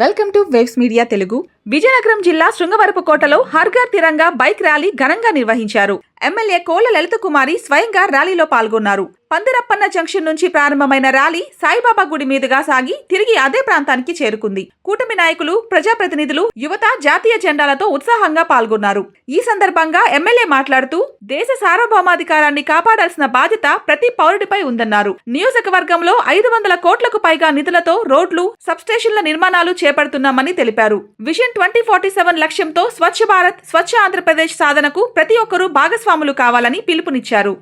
Welcome to waves media Telugu. Vizianagaram జిల్లా శృంగవరపుకోటలో Har Ghar Tiranga bike rally ఘనంగా నిర్వహించారు. ఎమ్మెల్యే కోళ్ల లలిత కుమారి స్వయంగా ర్యాలీలో పాల్గొన్నారు. పందిరప్పన్న జంక్షన్ నుంచి ప్రారంభమైన ర్యాలీ సాయిబాబా గుడి మీదుగా సాగి తిరిగి అదే ప్రాంతానికి చేరుకుంది. కూటమి నాయకులు, ప్రజాప్రతినిధులు, యువత జాతీయ జెండాలతో ఉత్సాహంగా పాల్గొన్నారు. ఈ సందర్భంగా ఎమ్మెల్యే మాట్లాడుతూ దేశ సార్వభౌమాధికారాన్ని కాపాడాల్సిన బాధ్యత ప్రతి పౌరుడిపై ఉందన్నారు. నియోజకవర్గంలో 500 కోట్లకు పైగా నిధులతో రోడ్లు, సబ్స్టేషన్ల నిర్మాణాలు చేపడుతున్నామని తెలిపారు. విజన్ 2047 లక్ష్యంతో స్వచ్ఛ భారత్, స్వచ్ఛ ఆంధ్రప్రదేశ్ సాధనకు ప్రతి ఒక్కరూ భాగస్వాములు కావాలని పిలుపునిచ్చారు.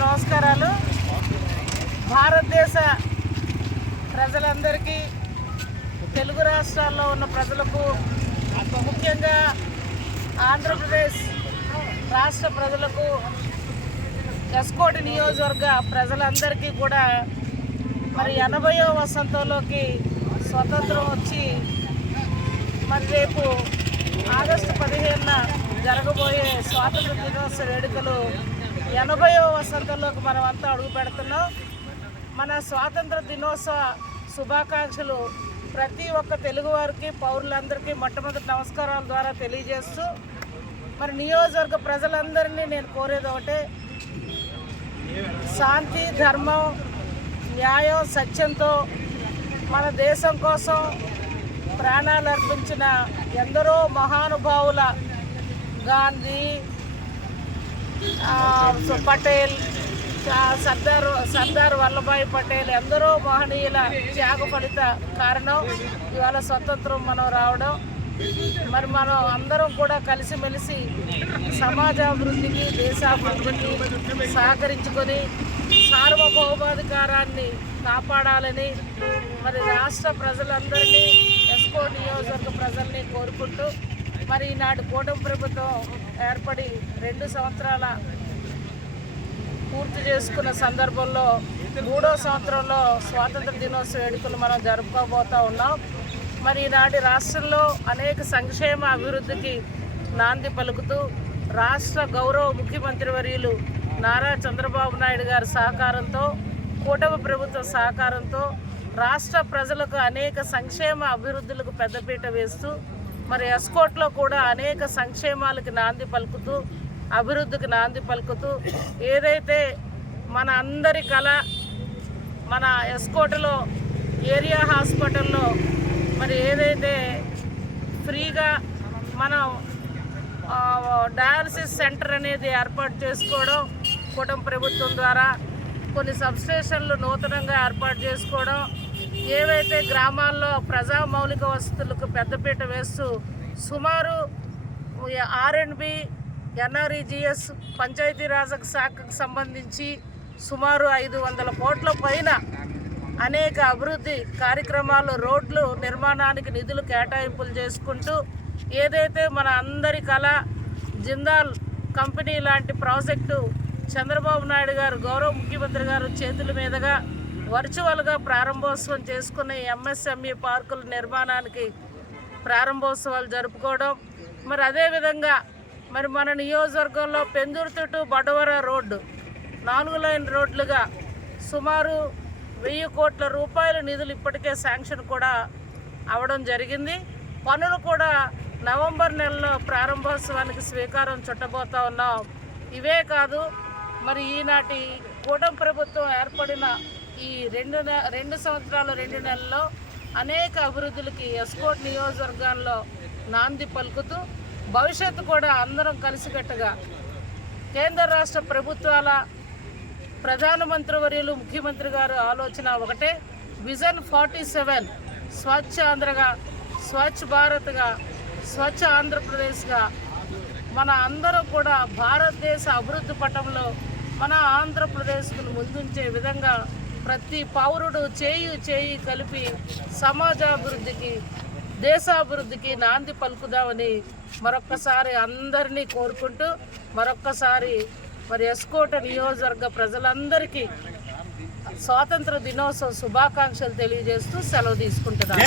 నమస్కారాలు. భారతదేశ ప్రజలందరికీ, తెలుగు రాష్ట్రాల్లో ఉన్న ప్రజలకు, ముఖ్యంగా ఆంధ్రప్రదేశ్ రాష్ట్ర ప్రజలకు, ఎస్కోట్ నియోజకవర్గ ప్రజలందరికీ కూడా మరి 80వ వసంతంలోకి స్వతంత్రం వచ్చి మరి రేపు ఆగస్టు 15న జరగబోయే స్వాతంత్ర దినోత్సవ వేడుకలు 80వ వసంతంలోకి మనం అంతా అడుగు పెడుతున్నాం. మన స్వాతంత్ర దినోత్సవ శుభాకాంక్షలు ప్రతి ఒక్క తెలుగువారికి, పౌరులందరికీ మొట్టమొదటి నమస్కారాల ద్వారా తెలియజేస్తూ, మరి నియోజకవర్గ ప్రజలందరినీ నేను కోరేది ఒకటే, శాంతి, ధర్మం, న్యాయం, సత్యంతో మన దేశం కోసం ప్రాణాలు అర్పించిన ఎందరో మహానుభావుల, గాంధీ, పటేల్, సర్దార్ వల్లభాయ్ పటేల్, ఎందరో మహనీయుల త్యాగ ఫలిత కారణం ఇవాళ స్వతంత్రం మనం రావడం. మరి మనం అందరం కూడా కలిసిమెలిసి సమాజాభివృద్ధికి, దేశాభివృద్ధికి సహకరించుకొని సార్వభౌమాధికారాన్ని కాపాడాలని మరి రాష్ట్ర ప్రజలందరినీ, ఎస్కోట్ నియోజకవర్గ ప్రజల్ని కోరుకుంటూ, మరి ఈనాటి కూటమి ప్రభుత్వం ఏర్పడి 2 సంవత్సరాల పూర్తి చేసుకున్న సందర్భంలో 3వ సంవత్సరంలో స్వాతంత్ర దినోత్సవ వేడుకలు మనం జరుపుకోబోతూ ఉన్నాం. మరి ఈనాటి రాష్ట్రంలో అనేక సంక్షేమ అభివృద్ధికి నాంది పలుకుతూ రాష్ట్ర గౌరవ ముఖ్యమంత్రి వర్యులు నారా చంద్రబాబు నాయుడు గారి సహకారంతో, కూటమి ప్రభుత్వ సహకారంతో రాష్ట్ర ప్రజలకు అనేక సంక్షేమ అభివృద్ధులకు పెద్దపీట వేస్తూ, మరి ఎస్కోట్లో కూడా అనేక సంక్షేమాలకి నాంది పలుకుతూ, అభివృద్ధికి నాంది పలుకుతూ, ఏదైతే మన అందరి కళ, మన ఎస్కోట్లో ఏరియా హాస్పిటల్లో మరి ఏదైతే ఫ్రీగా మనం డయాలసిస్ సెంటర్ అనేది ఏర్పాటు చేసుకోవడం, కూటమి ప్రభుత్వం ద్వారా కొన్ని సబ్స్టేషన్లు నూతనంగా ఏర్పాటు చేసుకోవడం, ఏవైతే గ్రామాల్లో ప్రజా మౌలిక వసతులకు పెద్దపీట వేస్తూ సుమారు R&B, NREGS, పంచాయతీరాజ్ శాఖకు సంబంధించి సుమారు 500 కోట్ల పైన అనేక అభివృద్ధి కార్యక్రమాలు, రోడ్లు నిర్మాణానికి నిధులు కేటాయింపులు చేసుకుంటూ, ఏదైతే మన అందరి కళ జిందాల్ కంపెనీ లాంటి ప్రాజెక్టు చంద్రబాబు నాయుడు గారు, గౌరవ ముఖ్యమంత్రి గారు చేతుల మీదుగా వర్చువల్గా ప్రారంభోత్సవం చేసుకున్న MSME పార్కుల నిర్మాణానికి ప్రారంభోత్సవాలు జరుపుకోవడం. మరి అదేవిధంగా మరి మన నియోజకవర్గంలో పెందుర్తి టు బడవర రోడ్డు 4 లైన్ రోడ్లుగా సుమారు 1,000 కోట్ల రూపాయల నిధులు ఇప్పటికే శాంక్షన్ కూడా అవడం జరిగింది. పనులు కూడా నవంబర్ నెలలో ప్రారంభోత్సవానికి శ్రీకారం చుట్టబోతా ఉన్నాం. ఇవే కాదు, మరి ఈనాటి కూటమి ప్రభుత్వం ఏర్పడిన ఈ 2 సంవత్సరాలు 2 నెలల్లో అనేక అభివృద్ధులకి ఎస్కోట్ నియోజకవర్గాల్లో నాంది పలుకుతూ భవిష్యత్తు కూడా అందరం కలిసికట్టుగా కేంద్ర రాష్ట్ర ప్రభుత్వాల ప్రధానమంత్రి వర్యులు ముఖ్యమంత్రి గారు ఆలోచన ఒకటే, విజన్ 47 స్వచ్ఛ ఆంధ్రగా, స్వచ్ఛ భారత్గా, స్వచ్ఛ ఆంధ్రప్రదేశ్గా మన అందరం కూడా భారతదేశ అభివృద్ధి పటంలో మన ఆంధ్రప్రదేశ్కు ముందుంచే విధంగా ప్రతి పౌరుడు చేయి కలిపి సమాజాభివృద్ధికి, దేశాభివృద్ధికి నాంది పలుకుదామని మరొక్కసారి అందరినీ కోరుకుంటూ మరొక్కసారి మరి ఎస్కోట నియోజకవర్గ ప్రజలందరికీ స్వాతంత్ర దినోత్సవ శుభాకాంక్షలు తెలియజేస్తూ సెలవు తీసుకుంటున్నాను.